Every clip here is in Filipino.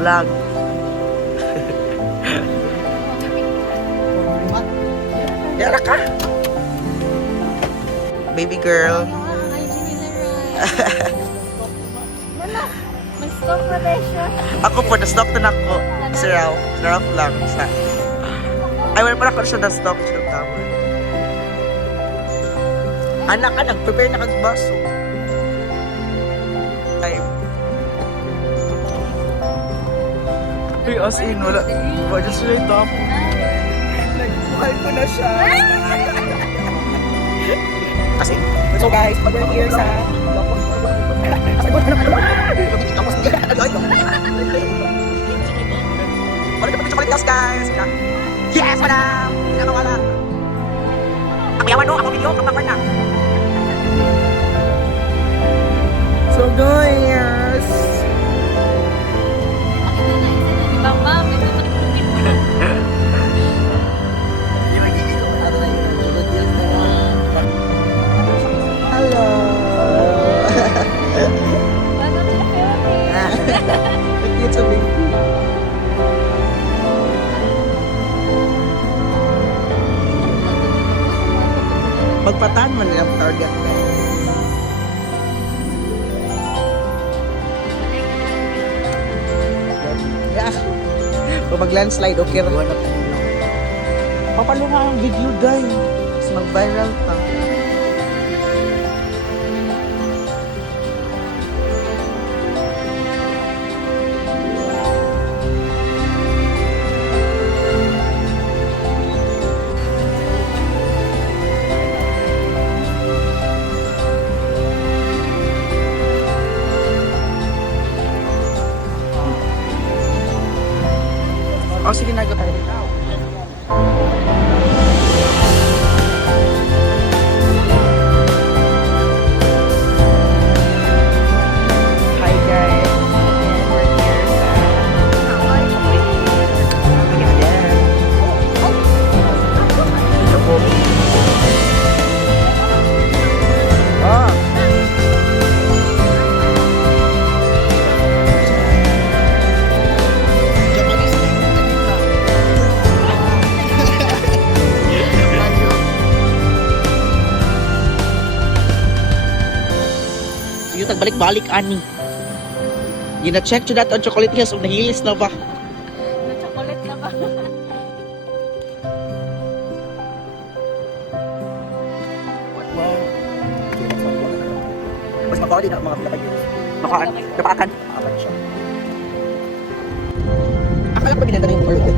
vlog. Yara ka. Baby girl. Mag-stop na tayo siya. Ako po, na-stock na ako. Si Ralph lang. Ay, wala pa ako siya na-stock siya tower. Anak ka, nag-prepare na kag-baso. Ay. Ay, as in, wala. Wala sila yung top. Nagbuhay ko na siya. As in, so guys, pag we're here sa... Wala ka chocolate house, guys. Yes, madam! Ano wala? Ako yawan no, ako video, kapag na. So guys, Mama, may hello. It's a baby. Pagpatan mo nilang target mo. Yeah. Pag mag-landslide, okay rin. Papalunga ang video, guys. Mag-viral pa. Oh, sige, nagot tayo. Hi guys. We're here sa Oh. Yung tagbalik-balik ani. Yung na-check to that on chocolate hills o nahilis na ba? chocolate na ba? Mas makakali na mga pinapagyan. Napaakan siya. Akala ko binenta na yung motor ko.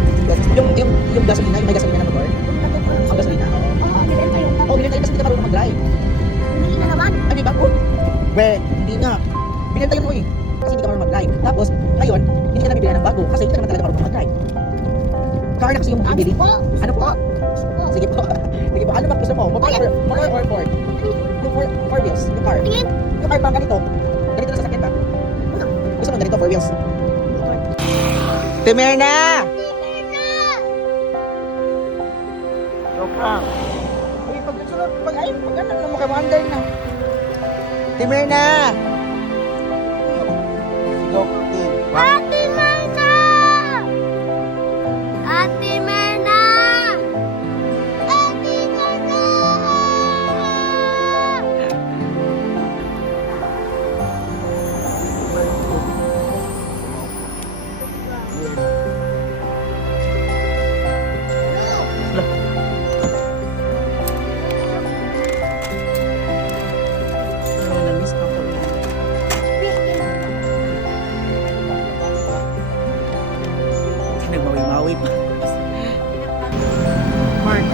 Yung gasolina, yung may gasolina na motor. Ang gasolina, oo. Oo, binenta yun kasi hindi ka marunong mag-drive. Hindi na naman. Ay, di ba? We, hindi nga. Binenta yun mo eh. Kasi hindi ka marunong mag-drive. Tapos, ngayon, hindi ka na bibili ng bago kasi hindi ka naman talaga marunong mag-drive. Car na kasi yung bibili. Ano po? Sige po. Sige po. Ano ba gusto mo? Motor or Ford? Yung four wheels. Yung car. Yung car bang ganito? Ganito na sasakyan ba? Gusto mo ganito, 4 wheels? Timerna! Joke lang. Uy, pag ano mo kayo, under na. Timerna! Joke, Ate Merna! Ate Merna! Ate Merna! Na-miss ka ko. Nagmawi-mawi pa. Mark.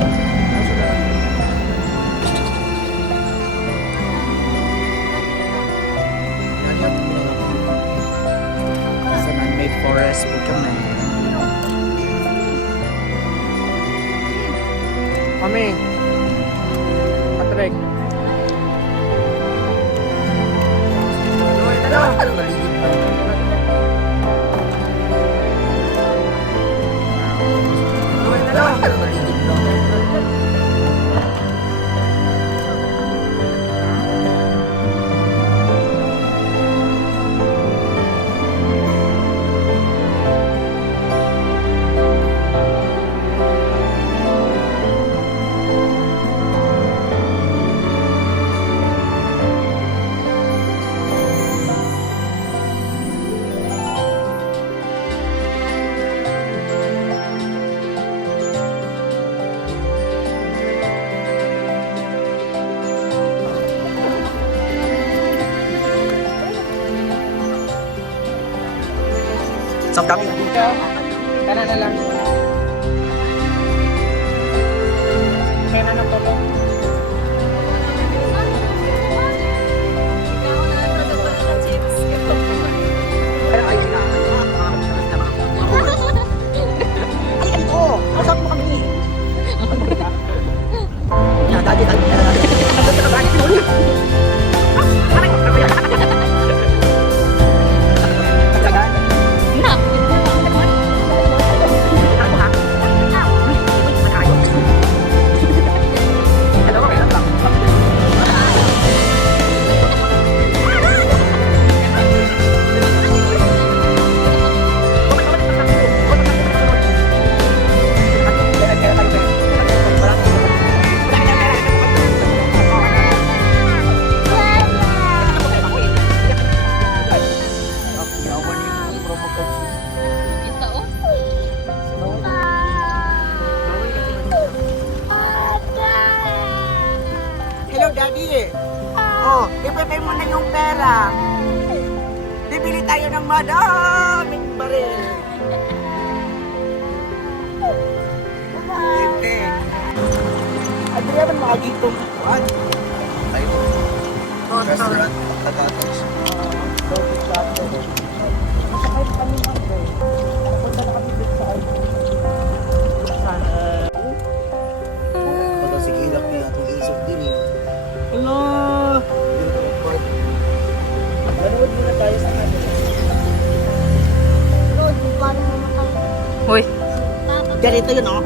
Sa man-made forest po kami. Kami. Patrick. Ano maligid na? Ano maligid na? Soft copy. Kana na lang. Kaya na po. Pero ayun na. Ay, dito. Kausapin mo kami. Ya, dali. Nandun ka ba? Katsagaan. Ano ha? Hello, okay lang ba? Hello, Daddy. Oh, ipatay mo na yung pera. Bibili tayo ng madaming baril. Hindi. Adrian, mga gitong kuwan. Tayo. Oh, Restaurant. Tagatos. Masakay kami ng day. Punta na kami dito sa Baga sige lang niya itong isok din eh. Hello! Nanood muna tayo sa kanila. Lord, paano mo makal... Uy, Ganito yun, oh.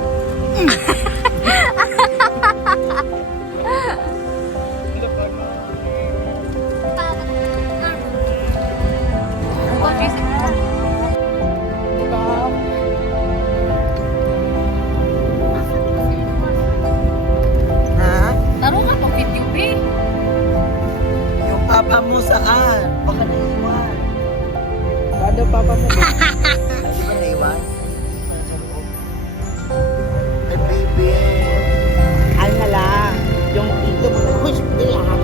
Ha? taro ka pag video, B. Yung papa mo saan? Baka naiwan. Kada papa mo. Di ba naiwan? Ay, baby. Ano na lang. Yung ito mo na hospital lang.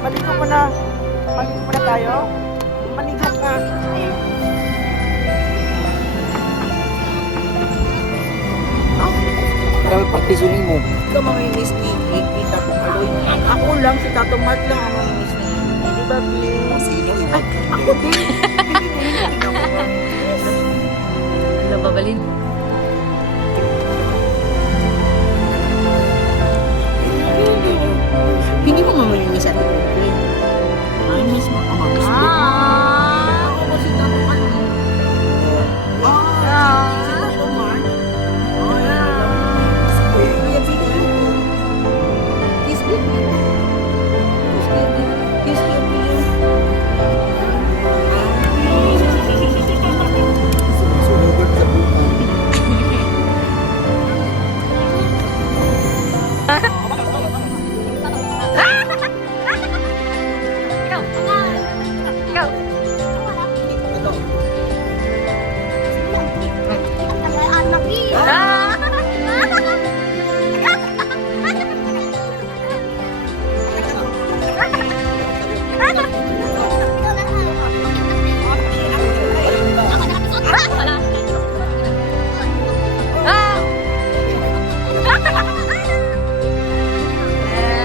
Maligo mo na. Maligo mo na tayo. Maligo ka. Marami pagtisunin mo. Ito mga inis ni Tato Kaloy. Ako lang, si Tato Mark lang ang mga inis ni. Di ba, Bill? Sino iba? Ay, ako din. Wala babalin. Hindi mo mamalinis at ay, miss mo ka mga Ah! Ako si Tato Kaloy. Si Tato Mark. Kuya Peter. Kiss baby. Kiss baby. Kiss baby. Sumugod sa buka. Ikaw! Ikaw! Ito. Anak iya. Ah! Ah!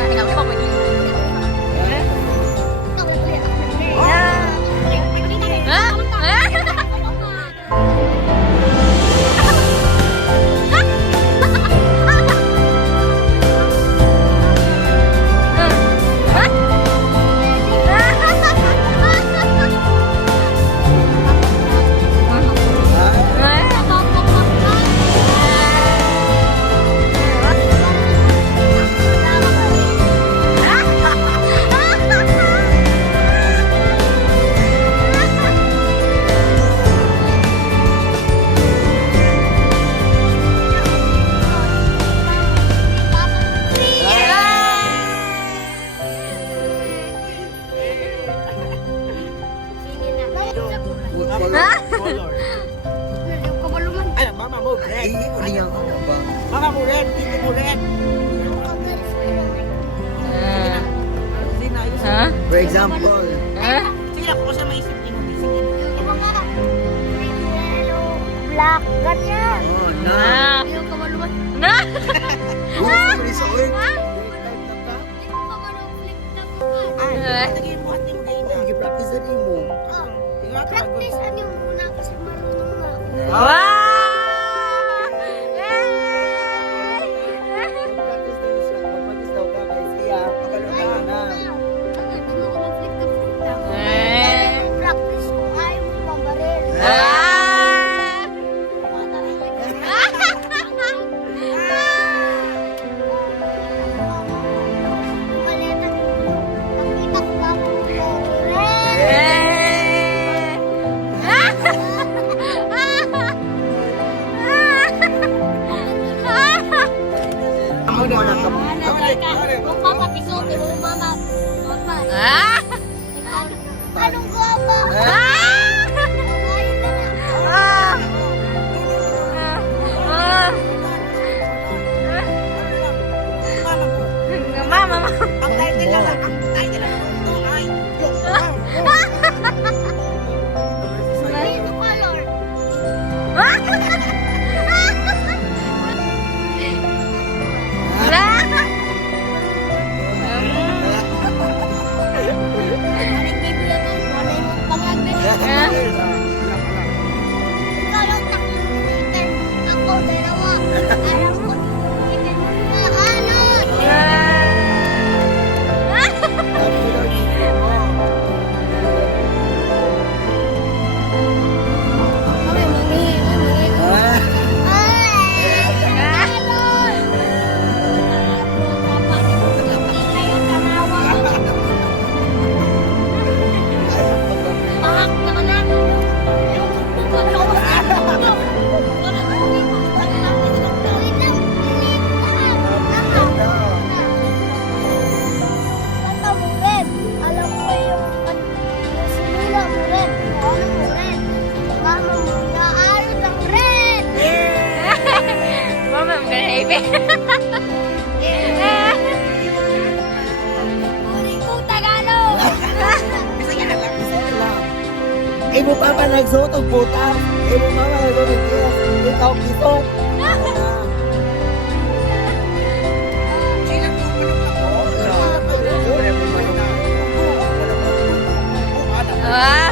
Ikaw, ikaw, pwede. Color. Ay, mama mo, red. Hindi ko niya ano ba? Mama mo red, tito mo red. Example. Sige lang, kung siya maisip din mo. Sige. Yung mga green, yellow, black, ganyan. Oh, na. Ah. Yung kamaluan. Na. Oh, sorry. Yung kamaluan flip na buwan. Ay, lagay mo at yung gay na. Sige, practice na rin mo. Oh, Tingnan ka. practice ano muna kasi marunong na ako. Wow! Practice na siya. Practice daw ka kay siya. Pagkano Ayaw na. na. Ano, di mo ako mag-flip na flip na. Eh. Practice ko, ayaw mo mabaril. Ah! Ako na na ka. Kung papapisote mo, mama. Mama. Ah! Anong guwapa? Ah! Ayun na lang. Ah! Ah! Mama, mama. Ang title lang, ang title lang ito ay yung Green color. Maring bibigyan mo, malay mo pangagin. Ikaw yung takulitin. Ako dalawa. Alam ko, hindi mo na ano. Kami mangi. Mama, I'm gonna hate it. Imo pa ba nagsuot og butas? Imo pa ba nagsuot og butas? Ikaw pisot. Sila po manok ako. Ah!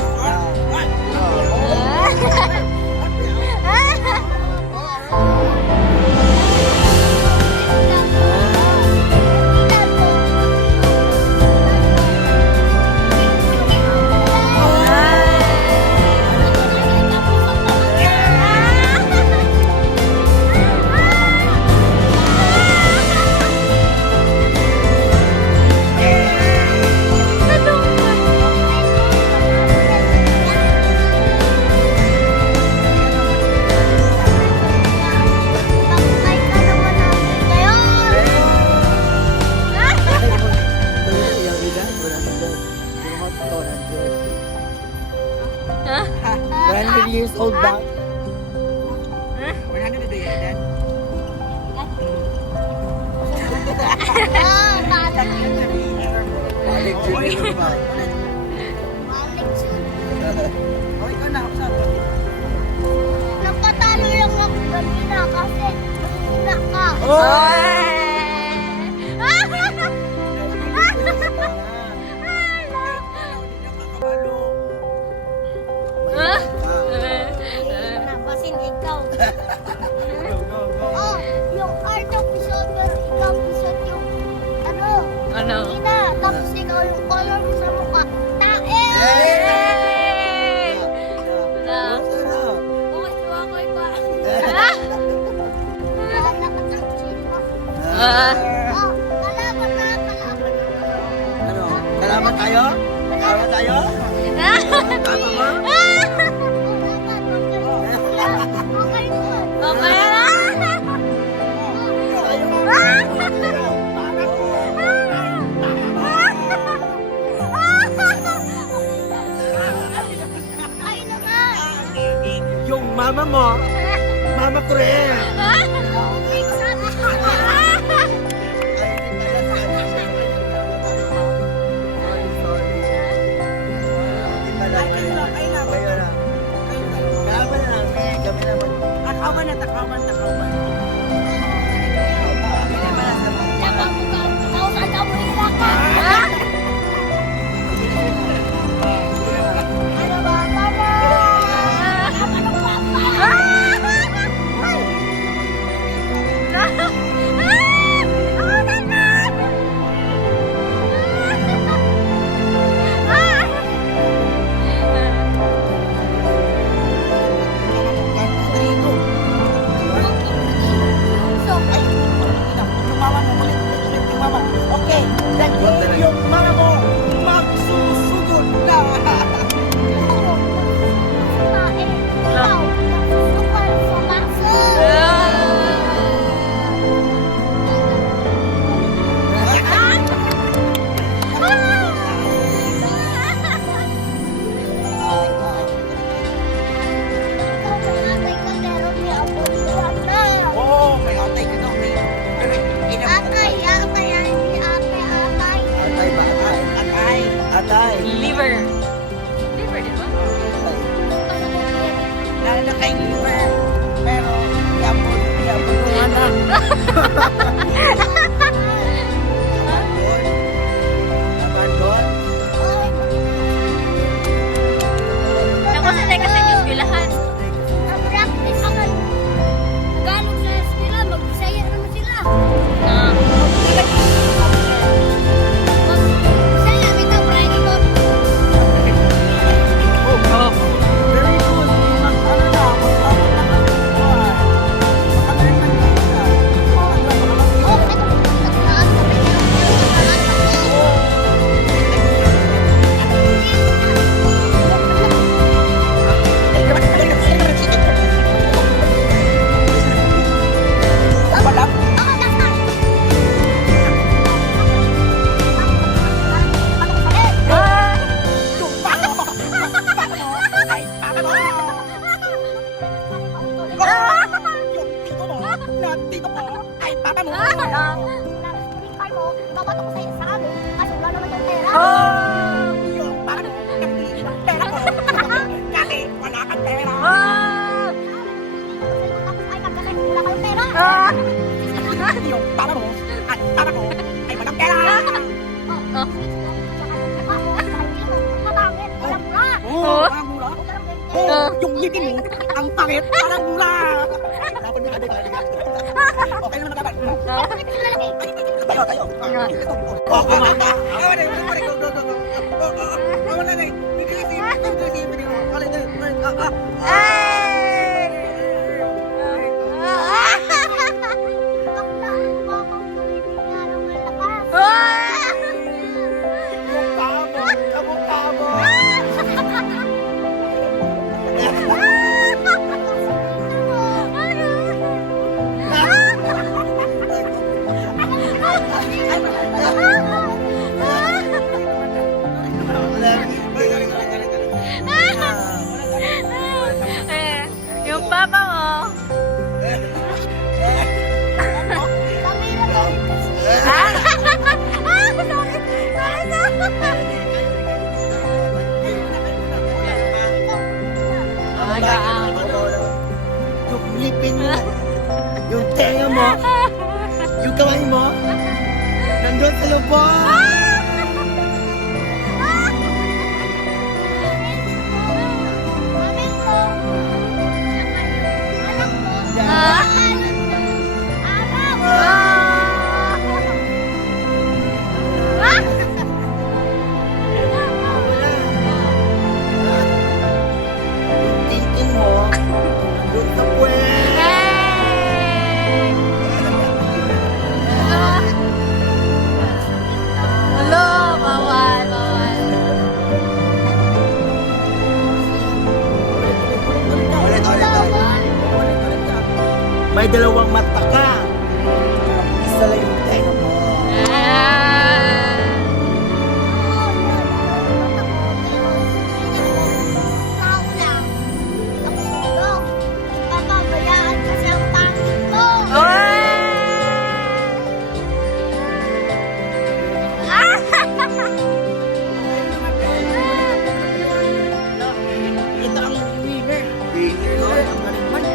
Yang edad 100 years old ba? 100 na doon yan. Balik junior ba? Oh, ikaw na. Ako saan? Nagpatalo lang ako kanina kasi mahina ka. Napasin ikaw. Oh, yung art of Pisother, ikaw pisot yung ano, Ano? Ina, tapos ikaw yung color mo sa mukha. Tae! Na. Bukas mo ako iba. Ah! Oh, kalaban na, kalaban na. Ano? Kalaban tayo? Kalaban tayo? Tama ba? Okay good. Okay na. Ay naman. Yung mama mo, mama ko rin. Big sana. Takawan na, takawan, takawan. Dapat mo ka, nausan ka mo ilakan. Ano ba, mama? Ano ba, papa? So, Yung mama mo, ulit yung mama. Okay, dahil yung mama mo, magsusugod na. ikaw, super sumasok. Ikaw, may atay ka, pero may abot ka na. Oo, may atay ka daw. Pero ina mo. Atay, atay, hindi atay, atay. Atay ba? Atay. Atay. Liver. Liver, di ba? Lalo kay liver. Pero, yapon yung anak. Abandon. Ako sanay kasi yung eskwelahan. Practice ako. Tagalog sa eskwela, mag-Bisaya naman sila. Ah. Bisaya, bitaw, Friday ko. Oh. Very good. Ano na, magtawag na kami. Makagaling na kita. Oh, ay, taas, Wala. Yung papa mo. Ay, papa mo. Yung tito mo. Na tito mo. Ay, papa mo. Babato ko sa'yo sa amin, kasi wala naman yung pera. Oh. Yung papa mo. Yung pera mo. Kasi wala kang pera. Oh. Tapos ay magkasay, wala kayong pera. Yung papa mo. At papa ko. Ay, walang pera. Oh. Matangit, walang mura. Oh, parang mura. Oh. Oh, yung ngipin mo. Ang pangit. Parang mura. Dapat mo kadi kadi. Okay naman dapat. Tayo, tayo. Oh, kumaka. Go, go, go, go. Oh, wala na. Bibilisin. Bibilisin. Wala na. Ay! Yung kamo. Kamo. Yung papa mo. Yung ngipin mo. Yung tenga mo. Yung kamay mo. Nandun sa lubong. Yung tingin mo. Nandun sa puwet. Hello, bawal, bawal. May dalawang mata ka. Isa lang yung tenga mo. Papabayaan kasi ang pangit ko. Ito ang winner. Winner. Ang galing man.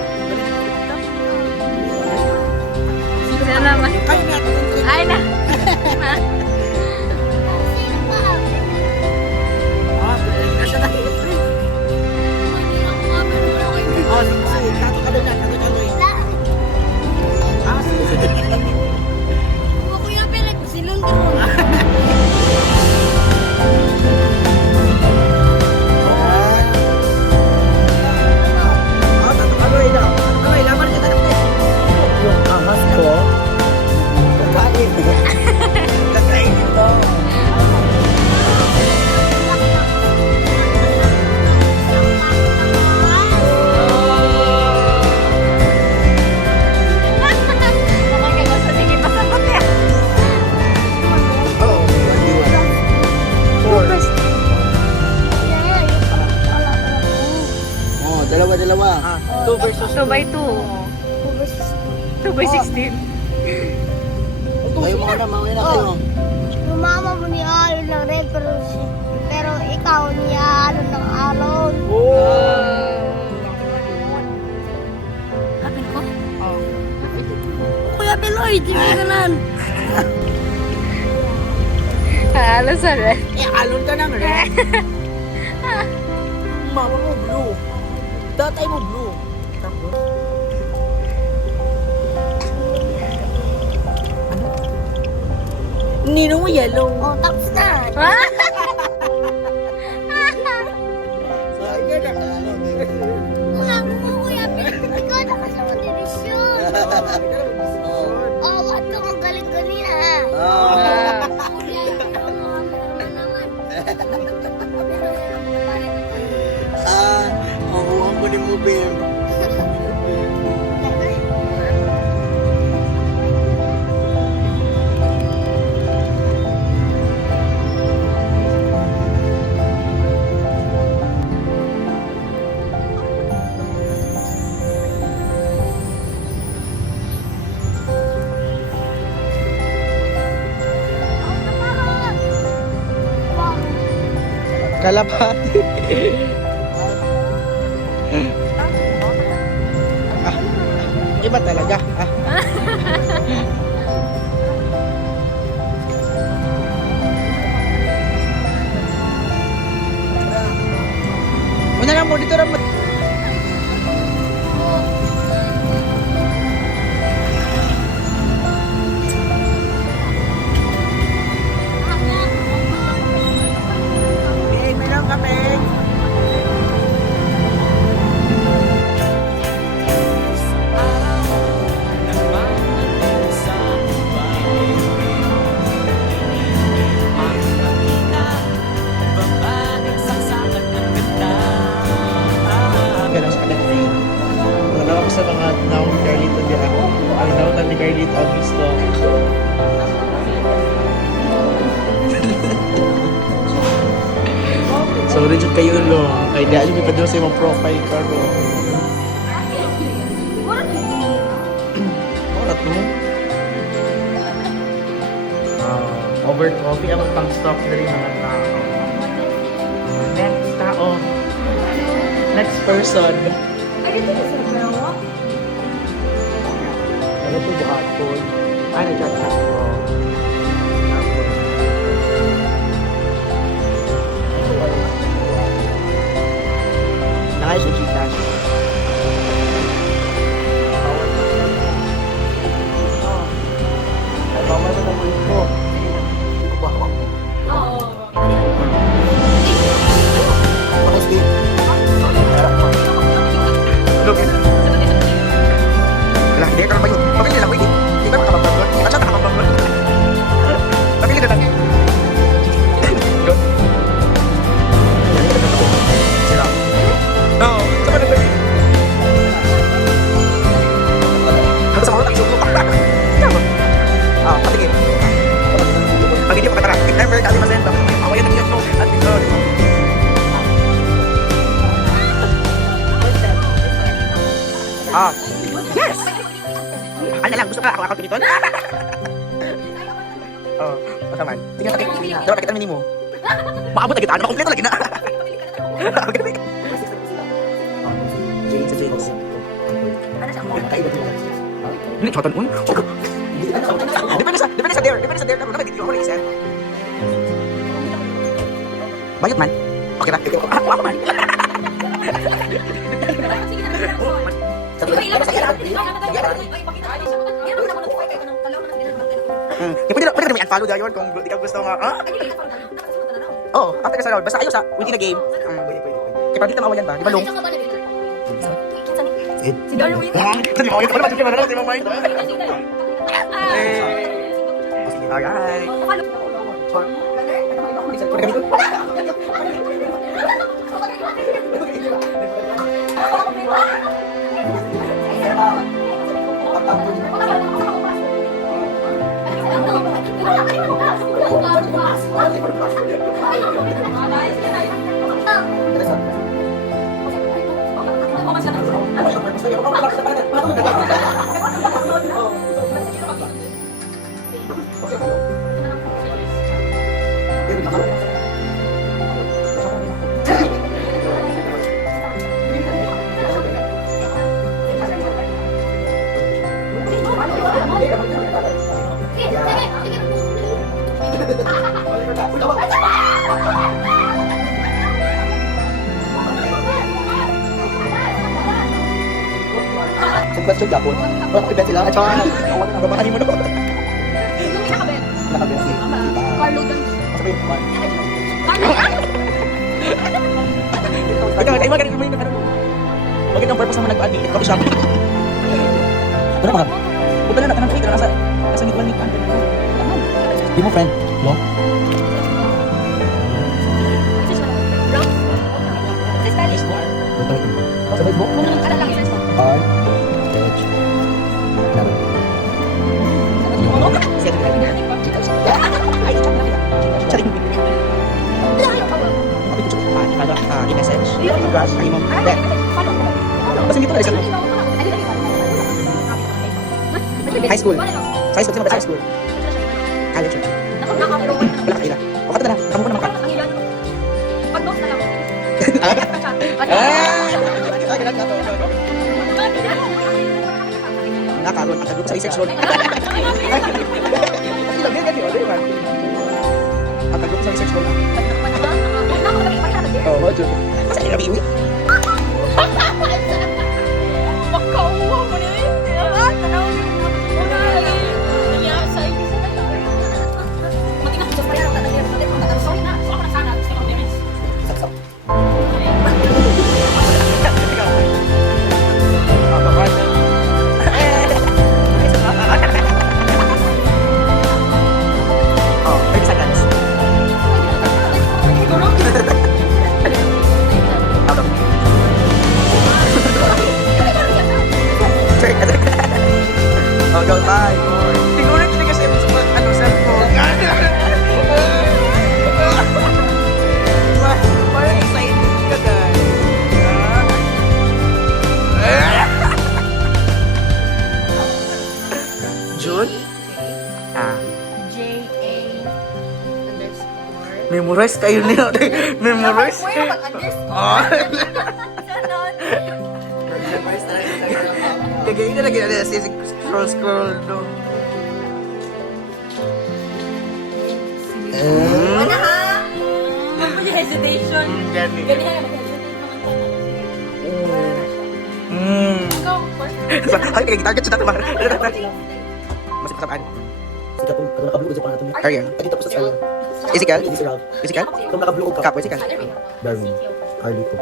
2 versus 2 by 2. 2 by 16. Kayo muna kayo. Yung mama mo ni Alon ng red, pero ikaw ni Alon ng Alon. Kapin ko? Kuya Piloy, tiniganan. Halo sa red. Alon ka ng red. Mama mo blue. Tatay mo blue. Tapos? Ninong mo yellow. Oh, tapos na. So, ayun na Alon. Wala mo, Kuya Piloy. Ikaw na kasi mo division. Oh, what ka kung galing-galing ha. Kuya, naman. Makuha ko ni Mubin. Kalapati. Iba talaga. Una lang mo dito ram. May lang kami. Ganun sa kanila. Wala ako sa mga naong ni Carlito di ako. Ang naon ni Carlito ang gusto. Sorry dyan kayo lo. Kaya di ayo may padula sa imong profile karo. Wala to. Over coffee ang pang stock na rin mga tao. Next tao. Next person. Ano to buhaton? Ano dyan ako? Nakaya siya Gcash. Bawal na naman ito. Lah, dia kalau banyak, tapi dia lah wait. Dia kan tak apa-apa. Dia macam tak apa-apa. Tapi dia datang. Good. Sila. Oh, sama dia lagi. Kalau sama tak cukup. Sama. Patingin. Pagi dia pakai terang. Never kali mas entah. Awalnya dia no. At ito. Yes! Ano lang, gusto ka ako dito? Oh, masaman. Sige, sakit. Dapat kita minimo. Maabot na kita. Ano, makumpleto lagi na. James, James. Ini chotan un. Depende sa dare. Depende sa dare. Dapat video ako rin isa. Bayot man. Okay na. Ako man. Pwede naman unfollow dahil kung di ka gusto nga. Oo, after sa round. Basta ayos within the game. Pwede. Kaya pag dito mawayan ba? Di ba long? Si Darwin. Sige, mawayan. Wala ba dito na? Di ba mawayan? Alright. Terus. Sa question Japon. Wala ko ibet sila. At saka, wala na babakanin mo doon. Nakabet. Carlo Dan. Sabi, man. Carlo. Ikaw, ay magaling naman yung ano. Magandang purpose naman nag-admit. Ito siya. Ano ba? Punta na natin ng nasa niguan ni Pan. Di mo friend? No? Sa Facebook? R. H. Laro. Siya rin lagi. Ay, siya rin lagi. Siya rin. I-message. Crush. Ay mo. Dek. Basta hindi po na isa. High school. Sa high school. Sino ba sa high school? College. Wala ka ila. O kato na. Kamu ko naman ka. Nakaroon ang kagrupo sa research road. Ang kagrupo sa research road. Oo, medyo. Sa ina biwi. Makauwa mo na yun. Tanaw mo. Oh, 30 seconds. Out of. Oh, go, bye. Siguro hindi kasi ano, cellphone. Parang excited ka, guys. June? Memorize kayo niya. Memorize. Kagaya na lagi na scroll no. Ano ha? May hesitation. Gani. Ganyan. Ay, target sa tatlo. Masih pasapaan. Sika po, kung naka-blue sa pangatong niya. Ariel. Ay, dito po sa Skyler. Ezekiel? Hindi si Ralph. Ezekiel? Kung naka-blue ka. Kapo, Ezekiel. Darwin. Carlito.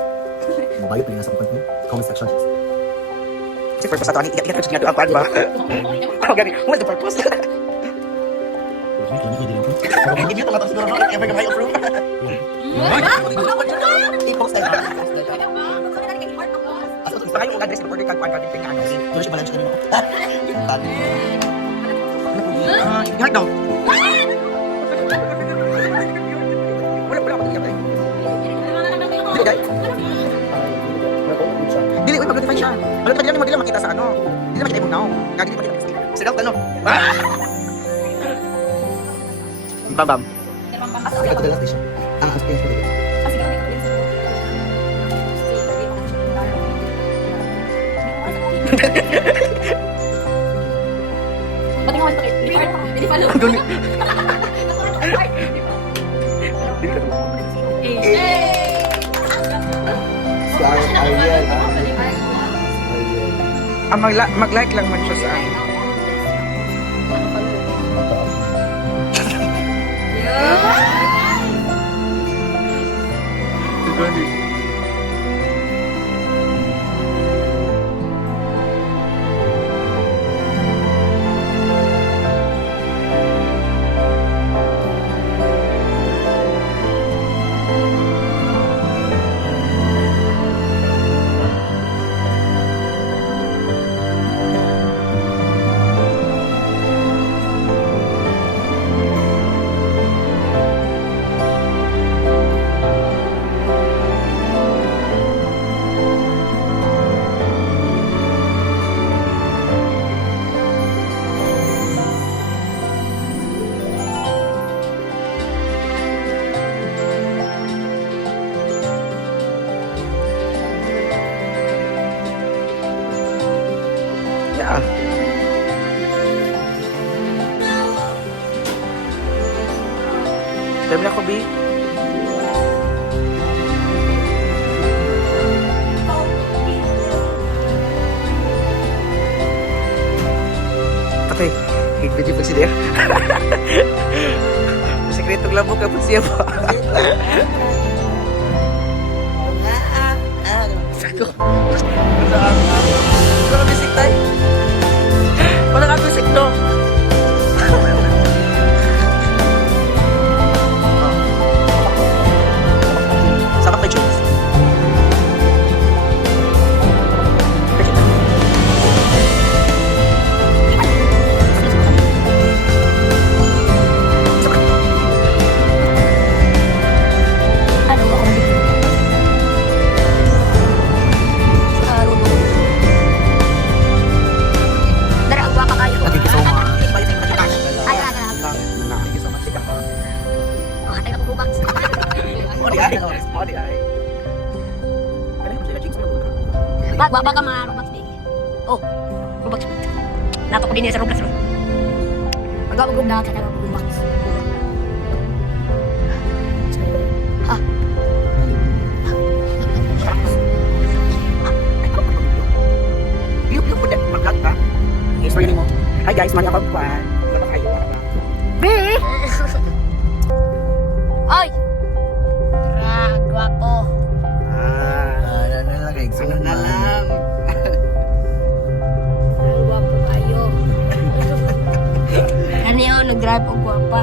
Mabayot na yung nasa comment mo. Comment section. Kasi purpose ato, ikat ko siya doon ba? Oh, gani. What's the purpose? Hindi niyo tumatang siguro no? Ever gamay approve? I-post na. Baka yung address ng order card, one card, yung ano. Pero siya balance kanina ako. Hard daw. Wala ako tingnan tayo. Dili, guys. Dili, uy, mag-notify siya. Mag-notify lang, hindi lang makita sa ano. Hindi lang makita yung now. Gagi, hindi makita yung Sir Ralph, ano? Bam. Sika to the last station. Ang experience ko dito. Pati nga masakit. Hindi pa Ang gani. Si Ariel. Mag-like lang man siya sa akin. Gani. siya. Dami na ko, B. Patay. Higpit yung pagsidiya. Sekretong lambok ka siya po. Sako. Wala ka bisik tayo. Wala ka bisik to. Sama kay Jules. Ano ba ako? Dara, ang gwapa kayo. Thank you so much. Ay, ay, ay. Thank you so much. Ikaw. Oh, hatay ka pagubak. Mo di ay. Mo di ay. Ano yung sila chicks mo? Gwapa ka mga Roblox day. Oh, Roblox. Nato ko din yan sa Roblox. Magwapa group na, hatay ka pagubak. Ah, Yung po din mag-vlog ka. Okay, story mo. Hi guys, mali ako pa. Wala kayo. B! Ay! Gwapo. Ano na lang kay Ano na lang. Gwapo kayo. Ano yun, nag-drive ang gwapa.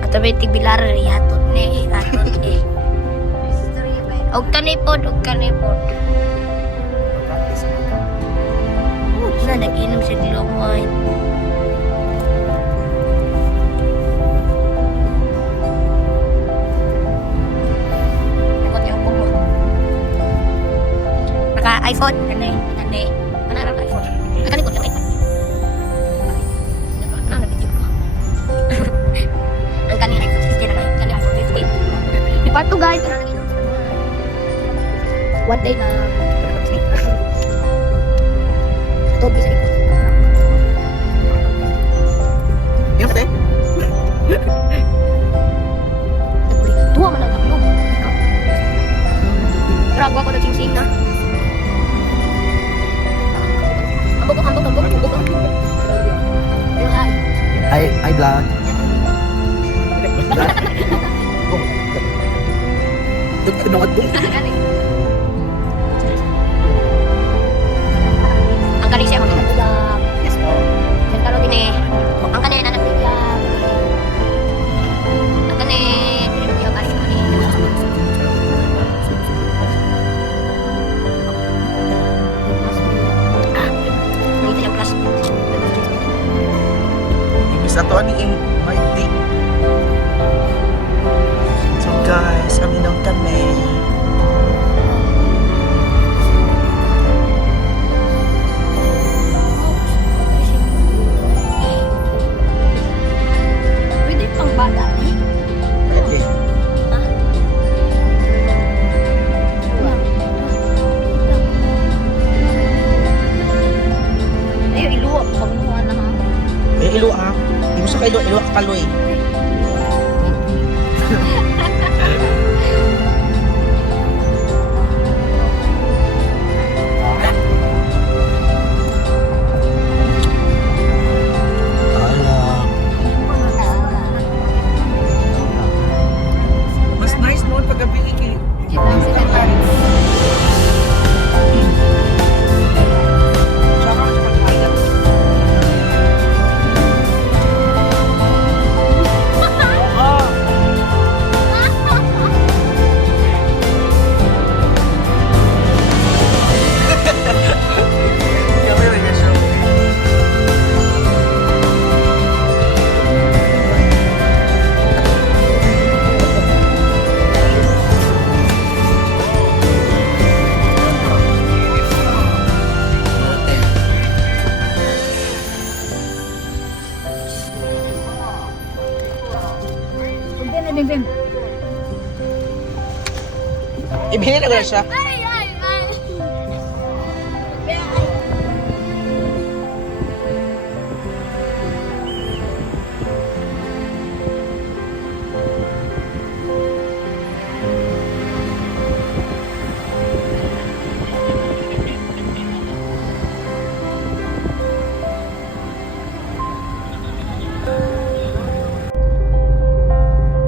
At may tigbilar, yatot ni, yatot ni. Og kanipod, og kanipod. Na, nag-inom siya glong wine. Nagkot yung pumo. Naka-iPhone. Kani. Ano ang iPhone? Nakalikot yung iPhone. Ano ang nabitip ko? Ang kani iPhone 16 na kani iPhone 15. Di pa ito guys. One day na Tobi sa ito. Yung te? Dua man ang kablo. Grabe ako na sing na. Ambog. Hi. I vlog. Nungad po. Ang kani siya magkakabulak. Yes po. Yan karo din eh. Ang kani na nagbibiyak. Ang kani pinibigyan kasi kani. Ang ito yung class. Isa to ani in my dick. So guys, aminom kami. Pwede pang bata eh. Pwede. Ayun, iluwa. Pagmuha na ha. Eh, ilo ah. Imo sa kailo, ilo ka kaloy. Mas nice noon paggabi iki. Tsaka, Ibigay na ko na siya. Ay, ay, ay.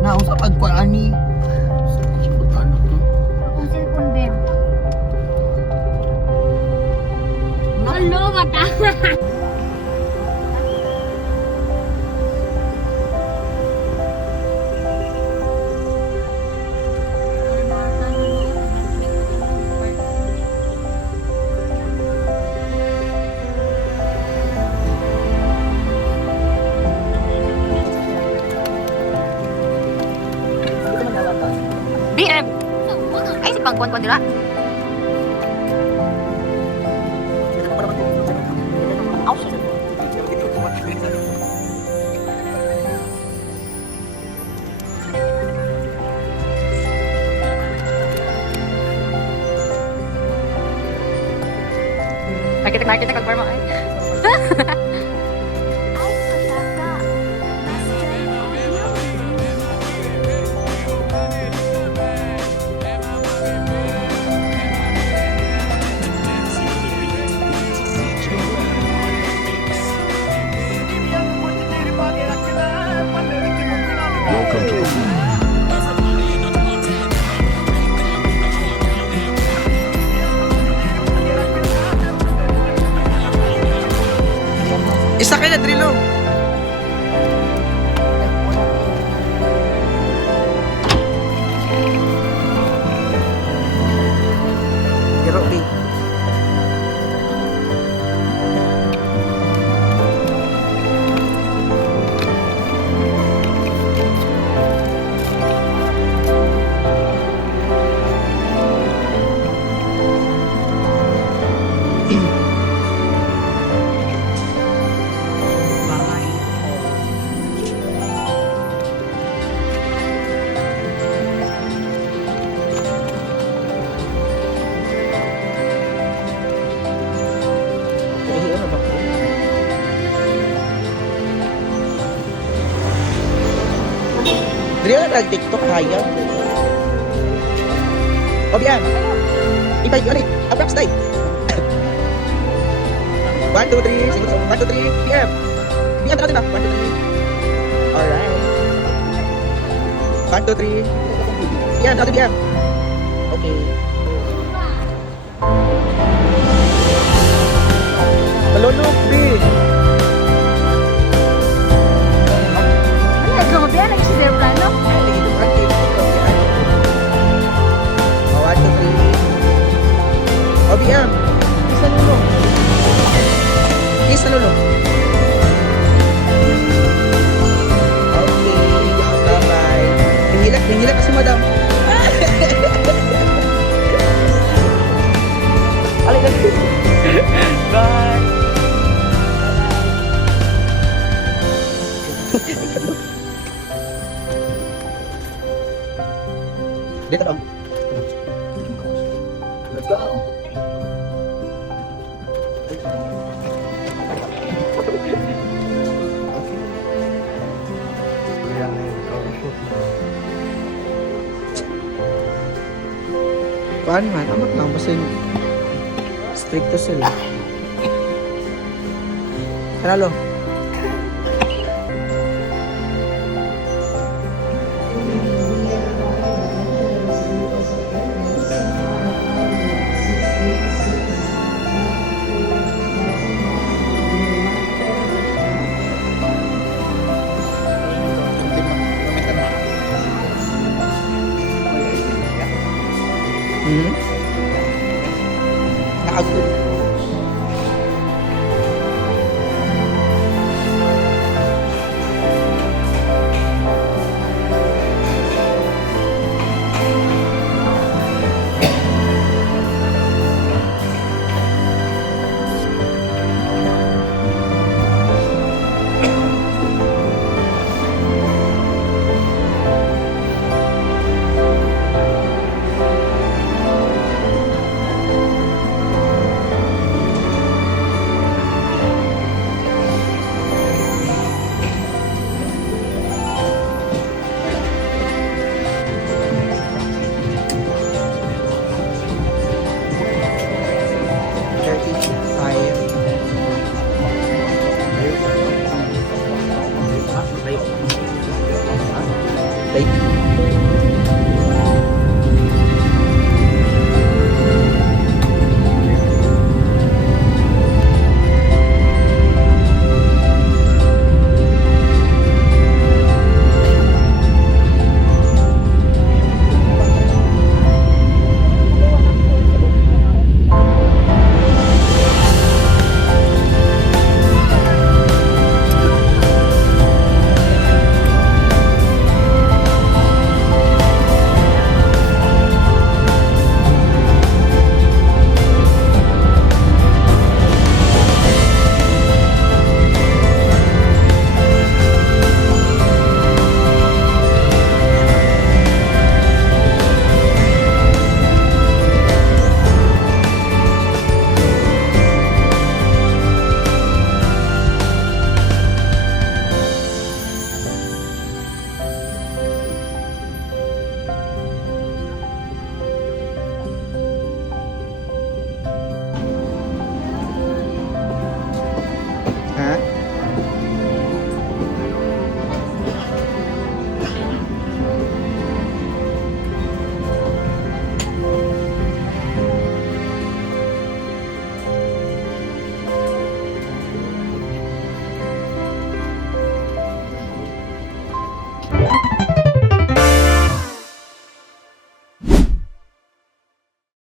Nausap pag ko ani. Ano to? Kung cellphone din. Hello, mata. BM. Ay, si pangkuan-kuan dira. Market kag farma ay. Welcome to the Isa ka na, Drilo. Pero, babe. Nahihiyo na ba ko? Dili na nag-tiktok kaya. O biyan. Ibay ulit. Approx day. 1, 2, 3. Sige, 1, 2, 3. PM. Biyan tara na. 1, 2, 3. Alright. 1, 2, 3. Biyan, tara biyan. Okay. Malulog, B. Ay, grabe yan. Nag-share plano. Lagi ko ang TikTok ko. Biyan. O, 1, 2, 3. O, biyan. Isa lulo. Isa lulo. Okay. Bye-bye. Hingilak kasi madam. Alay lagi. Bye. Dito dong. Let's go. Paan man, amat lang kasi stricto sila. Panalo. Hmm? Nakagod.